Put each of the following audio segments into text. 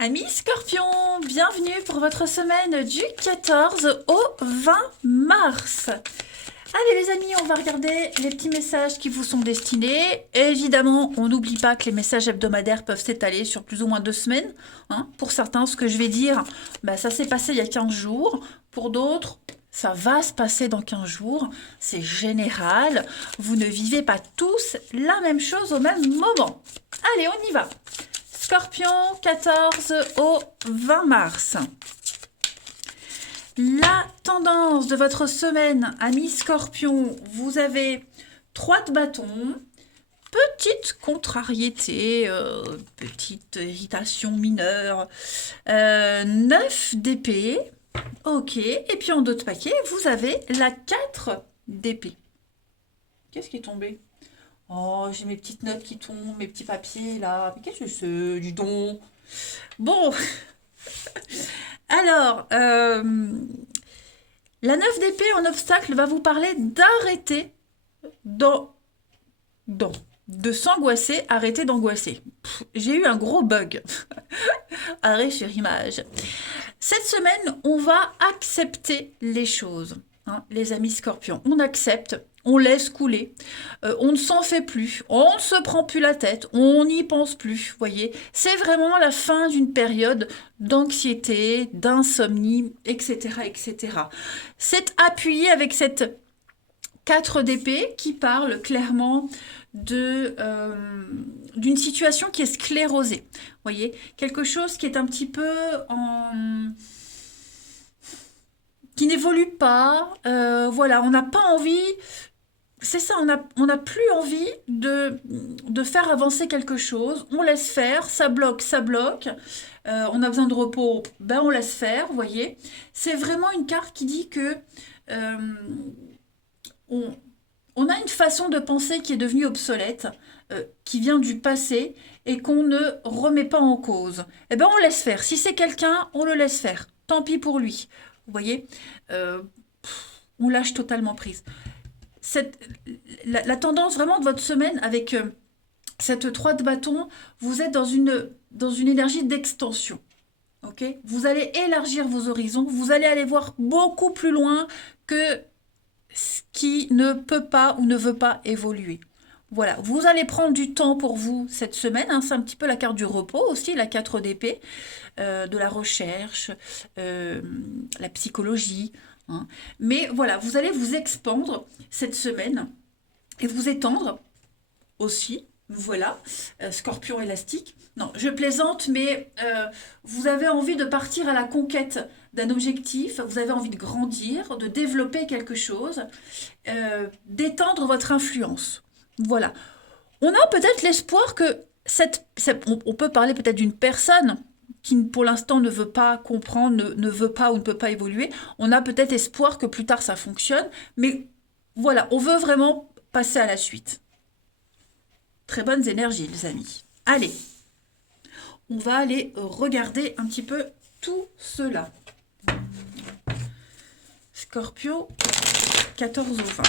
Amis Scorpions, bienvenue pour votre semaine du 14 au 20 mars. Allez les amis, on va regarder les petits messages qui vous sont destinés. Évidemment, on n'oublie pas que les messages hebdomadaires peuvent s'étaler sur plus ou moins 2 semaines. Pour certains, ce que je vais dire, ça s'est passé il y a 15 jours. Pour d'autres, ça va se passer dans 15 jours. C'est général. Vous ne vivez pas tous la même chose au même moment. Allez, on y va. Scorpion, 14 au 20 mars. La tendance de votre semaine, amis Scorpion, vous avez 3 de bâton, petite contrariété, petite irritation mineure, 9 d'épée, ok, et puis en dos de paquet, vous avez la 4 d'épée. Qu'est-ce qui est tombé? Oh, j'ai mes petites notes qui tombent, mes petits papiers là. Mais qu'est-ce que c'est, du don? Bon, alors, la 9 d'épée en obstacle va vous parler d'arrêter dans, dans, de s'angoisser, arrêter d'angoisser. J'ai eu un gros bug. Arrêt sur image. Cette semaine, on va accepter les choses. Les amis Scorpions, on accepte, on laisse couler, on ne s'en fait plus, on ne se prend plus la tête, on n'y pense plus, voyez. C'est vraiment la fin d'une période d'anxiété, d'insomnie, etc., etc. C'est appuyé avec cette 4 d'épée qui parle clairement d'une situation qui est sclérosée. Voyez, quelque chose qui est un petit peu qui n'évolue pas. Voilà, on n'a pas envie. C'est ça, on n'a plus envie de faire avancer quelque chose. On laisse faire, ça bloque, ça bloque. On a besoin de repos, on laisse faire, vous voyez. C'est vraiment une carte qui dit que euh, on a une façon de penser qui est devenue obsolète, qui vient du passé et qu'on ne remet pas en cause. On laisse faire. Si c'est quelqu'un, on le laisse faire. Tant pis pour lui. Vous voyez, euh, on lâche totalement prise. La tendance vraiment de votre semaine avec cette 3 de bâton, vous êtes dans une énergie d'extension. Okay, vous allez élargir vos horizons, vous allez aller voir beaucoup plus loin que ce qui ne peut pas ou ne veut pas évoluer. Voilà, vous allez prendre du temps pour vous cette semaine, c'est un petit peu la carte du repos aussi, la 4 d'épée, de la recherche, la psychologie. Mais voilà, vous allez vous expandre cette semaine et vous étendre aussi. Voilà, scorpion élastique. Non, je plaisante, mais vous avez envie de partir à la conquête d'un objectif, vous avez envie de grandir, de développer quelque chose, d'étendre votre influence. Voilà. On a peut-être l'espoir que on peut parler peut-être d'une personne qui pour l'instant ne veut pas comprendre, ne veut pas ou ne peut pas évoluer. On a peut-être espoir que plus tard ça fonctionne, mais voilà, on veut vraiment passer à la suite. Très bonnes énergies, les amis. Allez, on va aller regarder un petit peu tout cela. Scorpio, 14 au 20.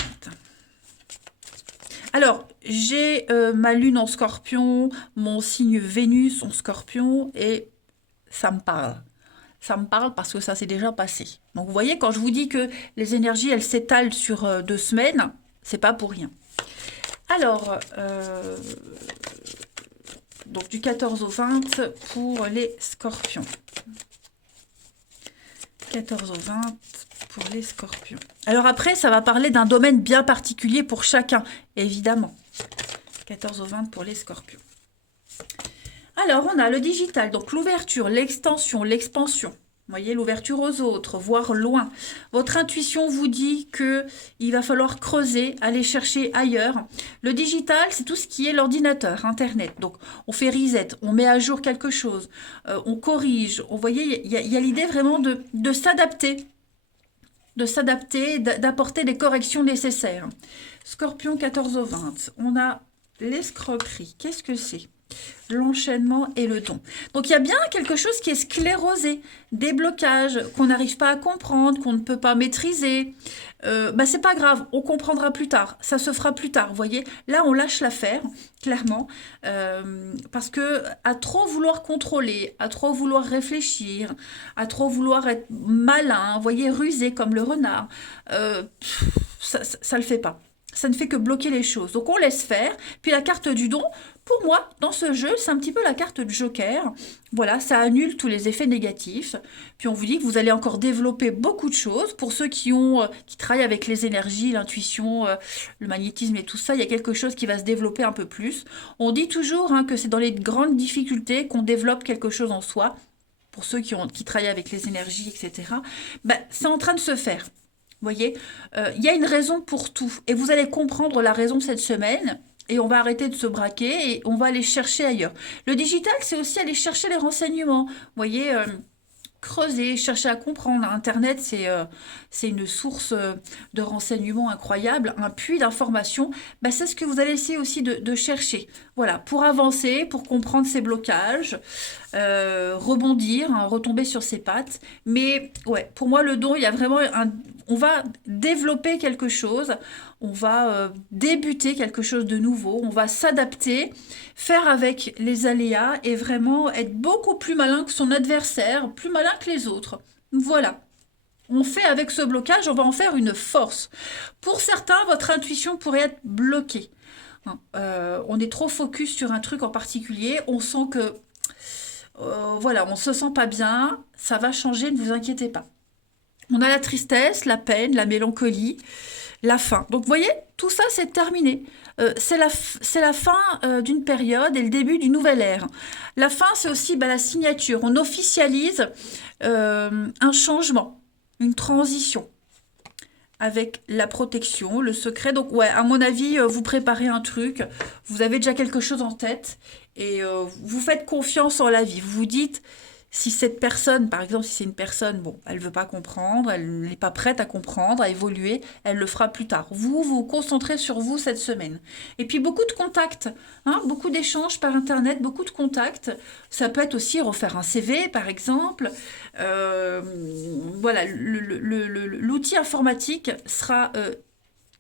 Alors, j'ai ma lune en scorpion, mon signe Vénus en scorpion, et ça me parle. Ça me parle parce que ça s'est déjà passé. Donc, vous voyez, quand je vous dis que les énergies, elles s'étalent sur 2 semaines, c'est pas pour rien. Alors, donc du 14 au 20 pour les scorpions. 14 au 20 pour les scorpions. Alors après, ça va parler d'un domaine bien particulier pour chacun, évidemment. 14 au 20 pour les scorpions. Alors, on a le digital, donc l'ouverture, l'extension, l'expansion. Vous voyez, l'ouverture aux autres, voir loin. Votre intuition vous dit qu'il va falloir creuser, aller chercher ailleurs. Le digital, c'est tout ce qui est l'ordinateur, Internet. Donc, on fait reset, on met à jour quelque chose, on corrige. Vous voyez, il y a l'idée vraiment de s'adapter, d'apporter des corrections nécessaires. Scorpion 14 au 20. On a l'escroquerie. Qu'est-ce que c'est? L'enchaînement et le don. Donc il y a bien quelque chose qui est sclérosé, des blocages qu'on n'arrive pas à comprendre, qu'on ne peut pas maîtriser. Bah c'est pas grave, on comprendra plus tard, ça se fera plus tard, vous voyez. Là on lâche l'affaire, clairement, parce que à trop vouloir contrôler, à trop vouloir réfléchir, à trop vouloir être malin, vous voyez, rusé comme le renard, ça le fait pas. Ça ne fait que bloquer les choses. Donc on laisse faire. Puis la carte du don, pour moi, dans ce jeu, c'est un petit peu la carte de Joker. Voilà, ça annule tous les effets négatifs. Puis on vous dit que vous allez encore développer beaucoup de choses. Pour ceux qui travaillent avec les énergies, l'intuition, le magnétisme et tout ça, il y a quelque chose qui va se développer un peu plus. On dit toujours que c'est dans les grandes difficultés qu'on développe quelque chose en soi. Pour ceux qui travaillent avec les énergies, etc. Ben, c'est en train de se faire. Vous voyez, il y a une raison pour tout. Et vous allez comprendre la raison cette semaine. Et on va arrêter de se braquer et on va aller chercher ailleurs. Le digital, c'est aussi aller chercher les renseignements. Vous voyez, creuser, chercher à comprendre. Internet, c'est une source de renseignements incroyable, un puits d'informations. Ben, c'est ce que vous allez essayer aussi de chercher. Voilà, pour avancer, pour comprendre ces blocages, rebondir, retomber sur ses pattes. Mais ouais, pour moi, le don, il y a vraiment on va développer quelque chose, on va débuter quelque chose de nouveau, on va s'adapter, faire avec les aléas et vraiment être beaucoup plus malin que son adversaire, plus malin que les autres. Voilà. On fait avec ce blocage, on va en faire une force. Pour certains, votre intuition pourrait être bloquée. On est trop focus sur un truc en particulier, on sent que voilà, on se sent pas bien, ça va changer, ne vous inquiétez pas. On a la tristesse, la peine, la mélancolie, la faim. Donc vous voyez, tout ça c'est terminé. C'est la fin d'une période et le début d'une nouvelle ère. La fin c'est aussi la signature. On officialise un changement, une transition avec la protection, le secret. Donc ouais, à mon avis, vous préparez un truc, vous avez déjà quelque chose en tête et vous faites confiance en la vie. Vous vous dites, si cette personne, par exemple, si c'est une personne, bon, elle ne veut pas comprendre, elle n'est pas prête à comprendre, à évoluer, elle le fera plus tard. Vous vous concentrez sur vous cette semaine. Et puis beaucoup de contacts, beaucoup d'échanges par Internet, beaucoup de contacts. Ça peut être aussi refaire un CV, par exemple. Voilà, l'outil informatique sera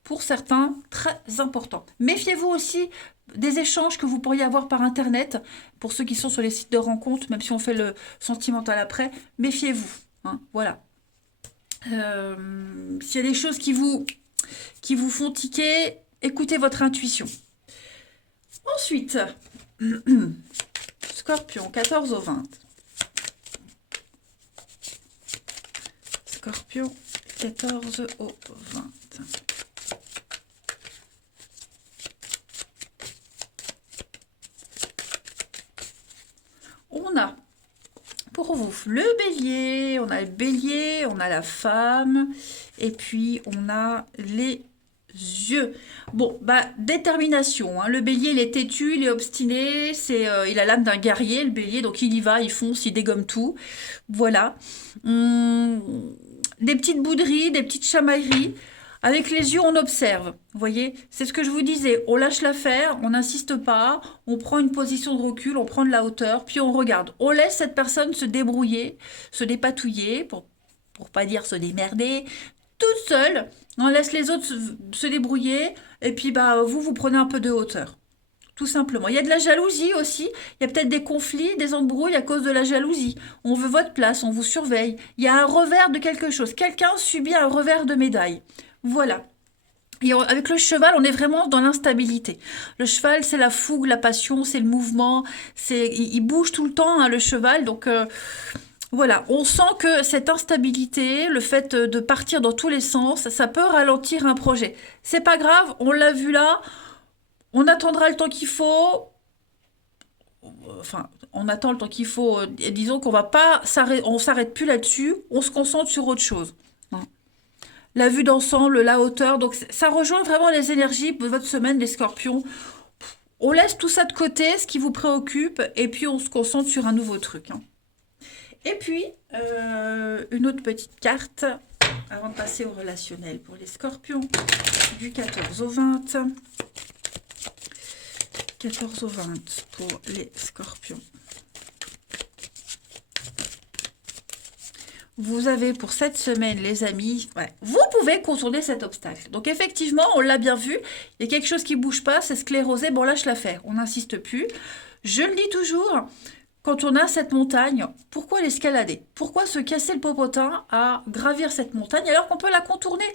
pour certains très important. Méfiez-vous aussi des échanges que vous pourriez avoir par Internet, pour ceux qui sont sur les sites de rencontres, même si on fait le sentimental après, méfiez-vous. Voilà. S'il y a des choses qui vous font tiquer, écoutez votre intuition. Ensuite, Scorpion, 14 au 20. Scorpion, 14 au 20. On a pour vous le bélier, on a la femme, et puis on a les yeux. Bon, détermination. Le bélier, il est têtu, il est obstiné, il a l'âme d'un guerrier, le bélier, donc il y va, il fonce, il dégomme tout. Voilà. Des petites bouderies, des petites chamailleries. Avec les yeux, on observe. Vous voyez, c'est ce que je vous disais. On lâche l'affaire, on n'insiste pas, on prend une position de recul, on prend de la hauteur, puis on regarde. On laisse cette personne se débrouiller, se dépatouiller, pour pas dire se démerder, toute seule. On laisse les autres se débrouiller, et puis vous prenez un peu de hauteur. Tout simplement. Il y a de la jalousie aussi. Il y a peut-être des conflits, des embrouilles à cause de la jalousie. On veut votre place, on vous surveille. Il y a un revers de quelque chose. Quelqu'un subit un revers de médaille. Voilà. Et avec le cheval, on est vraiment dans l'instabilité. Le cheval, c'est la fougue, la passion, c'est le mouvement. Il bouge tout le temps, le cheval. Donc voilà, on sent que cette instabilité, le fait de partir dans tous les sens, ça peut ralentir un projet. C'est pas grave, on l'a vu là. On attendra le temps qu'il faut. Enfin, on attend le temps qu'il faut. Et disons qu'on va pas on s'arrête plus là-dessus. On se concentre sur autre chose. La vue d'ensemble, la hauteur. Donc, ça rejoint vraiment les énergies de votre semaine, les scorpions. On laisse tout ça de côté, ce qui vous préoccupe, et puis on se concentre sur un nouveau truc. Et puis, une autre petite carte, avant de passer au relationnel pour les scorpions, du 14 au 20. 14 au 20 pour les scorpions. Vous avez pour cette semaine, les amis, ouais, vous pouvez contourner cet obstacle. Donc effectivement, on l'a bien vu, il y a quelque chose qui ne bouge pas, c'est sclérosé, bon lâche l'affaire, on n'insiste plus. Je le dis toujours, quand on a cette montagne, pourquoi l'escalader? Pourquoi se casser le popotin à gravir cette montagne alors qu'on peut la contourner?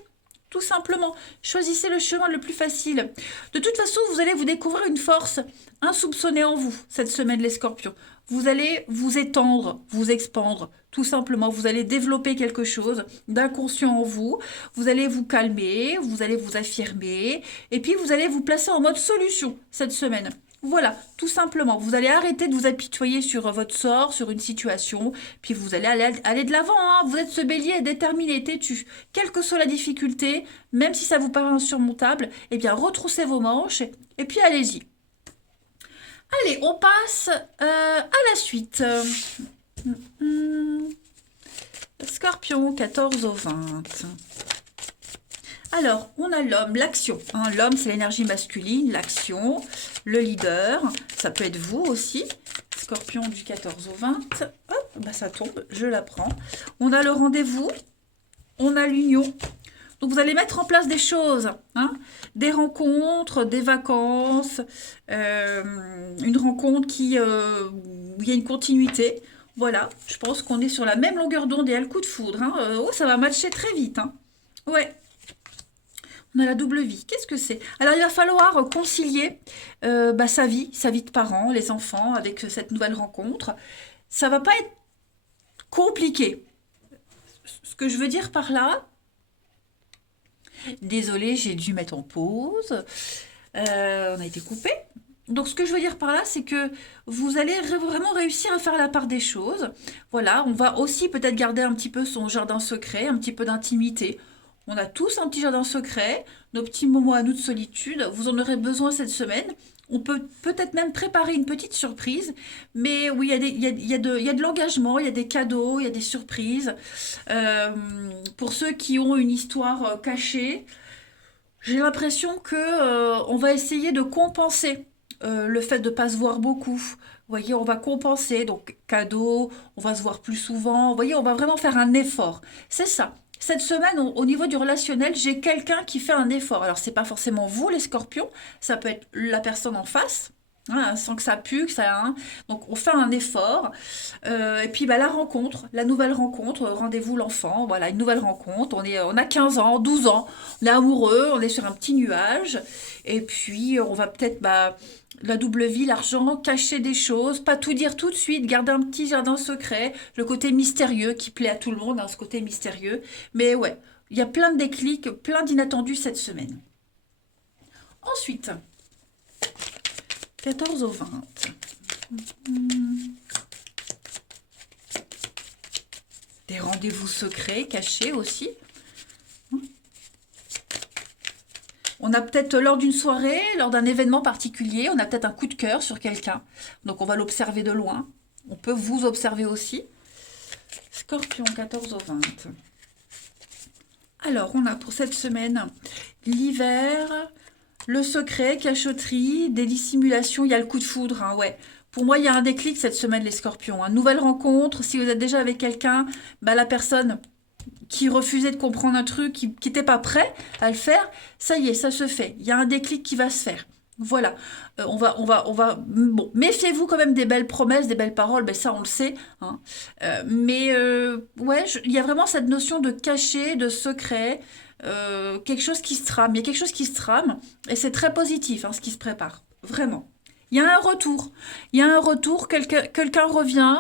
Tout simplement, choisissez le chemin le plus facile. De toute façon, vous allez vous découvrir une force insoupçonnée en vous, cette semaine, les scorpions. Vous allez vous étendre, vous expandre, tout simplement. Vous allez développer quelque chose d'inconscient en vous. Vous allez vous calmer, vous allez vous affirmer. Et puis, vous allez vous placer en mode solution cette semaine. Voilà, tout simplement. Vous allez arrêter de vous apitoyer sur votre sort, sur une situation, puis vous allez aller de l'avant. Hein. Vous êtes ce bélier déterminé, têtu. Quelle que soit la difficulté, même si ça vous paraît insurmontable, eh bien, retroussez vos manches et puis allez-y. Allez, on passe à la suite. Scorpion, 14 au 20. Alors, on a l'homme, l'action. Hein. L'homme, c'est l'énergie masculine, l'action, le leader. Ça peut être vous aussi. Scorpion du 14 au 20. Hop, bah ça tombe, je la prends. On a le rendez-vous. On a l'union. Donc, vous allez mettre en place des choses. Hein. Des rencontres, des vacances. Une rencontre où il y a une continuité. Voilà, je pense qu'on est sur la même longueur d'onde et à le coup de foudre. Hein. Oh, ça va matcher très vite. Hein. Ouais. On a la double vie. Qu'est-ce que c'est? Alors, il va falloir concilier sa vie de parents, les enfants, avec cette nouvelle rencontre. Ça va pas être compliqué. Ce que je veux dire par là... Désolée, j'ai dû mettre en pause. On a été coupé. Donc, ce que je veux dire par là, c'est que vous allez vraiment réussir à faire la part des choses. Voilà, on va aussi peut-être garder un petit peu son jardin secret, un petit peu d'intimité. On a tous un petit jardin secret, nos petits moments à nous de solitude. Vous en aurez besoin cette semaine. On peut peut-être même préparer une petite surprise. Mais oui, il y a de l'engagement, il y a des cadeaux, il y a des surprises. Pour ceux qui ont une histoire cachée, j'ai l'impression que on va essayer de compenser le fait de ne pas se voir beaucoup. Vous voyez, on va compenser. Donc, cadeau, on va se voir plus souvent. Vous voyez, on va vraiment faire un effort. C'est ça. Cette semaine, au niveau du relationnel, j'ai quelqu'un qui fait un effort. Alors, c'est pas forcément vous, les scorpions. Ça peut être la personne en face, hein, sans que ça pue, que ça... Hein. Donc, on fait un effort. Et puis, la rencontre, la nouvelle rencontre, rendez-vous l'enfant. Voilà, une nouvelle rencontre. On a 15 ans, 12 ans. On est amoureux, on est sur un petit nuage. Et puis, on va peut-être... la double vie, l'argent, cacher des choses, pas tout dire tout de suite, garder un petit jardin secret, le côté mystérieux qui plaît à tout le monde, hein, ce côté mystérieux. Mais ouais, il y a plein de déclics, plein d'inattendus cette semaine. Ensuite, 14 au 20. Des rendez-vous secrets, cachés aussi. On a peut-être lors d'une soirée, lors d'un événement particulier, on a peut-être un coup de cœur sur quelqu'un. Donc on va l'observer de loin. On peut vous observer aussi. Scorpion, 14 au 20. Alors, on a pour cette semaine l'hiver, le secret, cachotterie, des dissimulations. Il y a le coup de foudre, hein, ouais. Pour moi, il y a un déclic cette semaine, les scorpions. Une nouvelle rencontre. Si vous êtes déjà avec quelqu'un, la personne... qui refusait de comprendre un truc, qui n'était pas prêt à le faire, ça y est, ça se fait. Il y a un déclic qui va se faire. Voilà. Bon, méfiez-vous quand même des belles promesses, des belles paroles, ça on le sait. Hein. Ouais, il y a vraiment cette notion de cachet, de secret, quelque chose qui se trame. Il y a quelque chose qui se trame et c'est très positif, hein, ce qui se prépare. Vraiment. Il y a un retour. Il y a un retour, quelqu'un revient,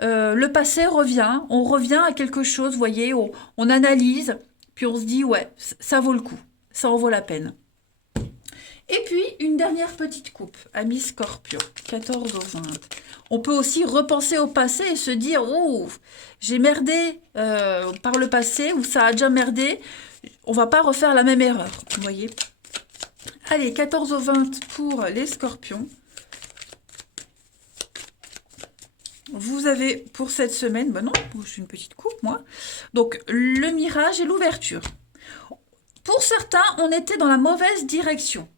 le passé revient, on revient à quelque chose, vous voyez, on analyse, puis on se dit, ouais, ça vaut le coup, ça en vaut la peine. Et puis, une dernière petite coupe, amis scorpion, 14 au 20. On peut aussi repenser au passé et se dire, oh, j'ai merdé par le passé, ou ça a déjà merdé, on va pas refaire la même erreur, vous voyez. Allez, 14 au 20 pour les scorpions. Vous avez pour cette semaine, non, je suis une petite coupe, moi. Donc, le mirage et l'ouverture. Pour certains, on était dans la mauvaise direction.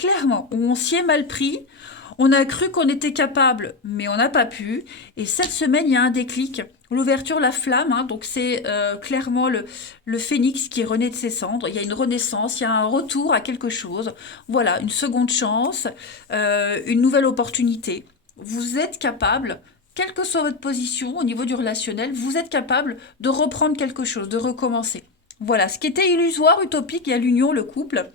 clairement, on s'y est mal pris. On a cru qu'on était capable, mais on n'a pas pu. Et cette semaine, il y a un déclic. L'ouverture, la flamme, hein, donc c'est clairement le phénix qui est rené de ses cendres. Il y a une renaissance, il y a un retour à quelque chose. Voilà, une seconde chance, une nouvelle opportunité. Vous êtes capable, quelle que soit votre position au niveau du relationnel, vous êtes capable de reprendre quelque chose, de recommencer. Voilà, ce qui était illusoire, utopique, il y a l'union, le couple.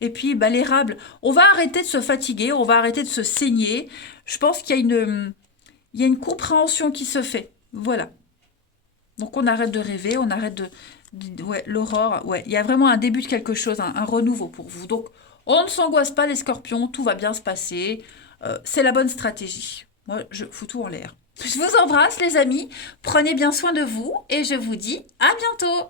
Et puis, bah, l'érable, on va arrêter de se fatiguer, on va arrêter de se saigner. Je pense il y a une compréhension qui se fait. Voilà. Donc, on arrête de rêver, on arrête ouais, l'aurore. Ouais, il y a vraiment un début de quelque chose, un renouveau pour vous. Donc, on ne s'angoisse pas, les scorpions, tout va bien se passer. C'est la bonne stratégie. Moi, je fous tout en l'air. Je vous embrasse, les amis. Prenez bien soin de vous et je vous dis à bientôt.